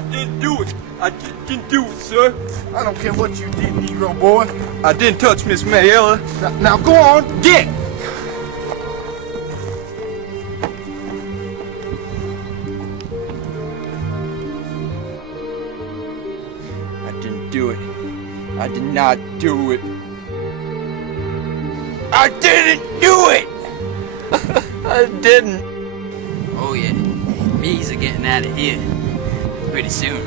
I didn't do it. I didn't do it, sir. I don't care what you did, Negro boy. I didn't touch Miss Mayella. Now go on, get! I didn't do it. I did not do it. I didn't do it! I didn't. Oh yeah, me's are getting out of here. Pretty soon,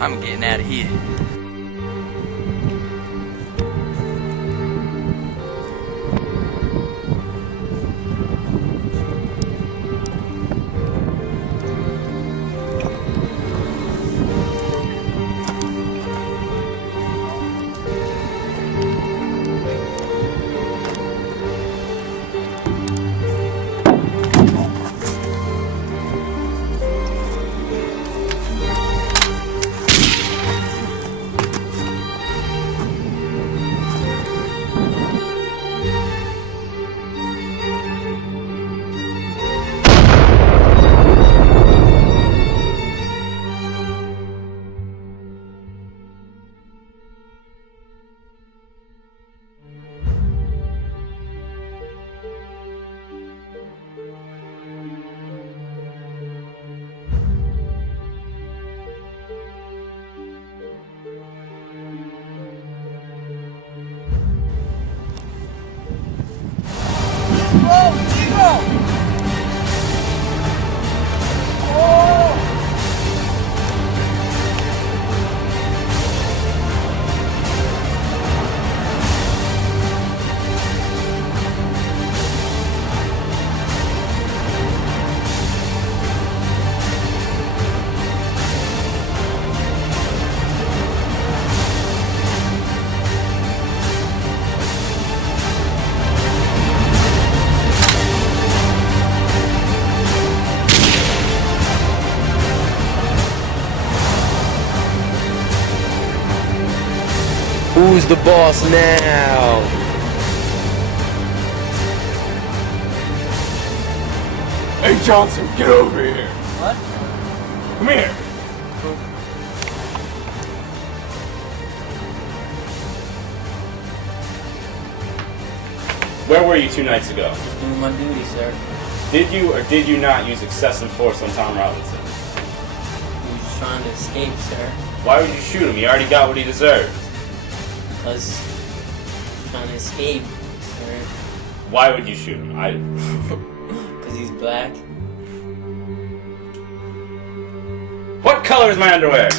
I'm getting out of here. Who's the boss now? Hey Johnson, get over here. What? Come here. Where were you 2 nights ago? Doing my duty, sir. Did you or did you not use excessive force on Tom Robinson? He was just trying to escape, sir. Why would you shoot him? He already got what he deserved. Because he's trying to escape, sir. Why would you shoot him? Because he's black. What color is my underwear?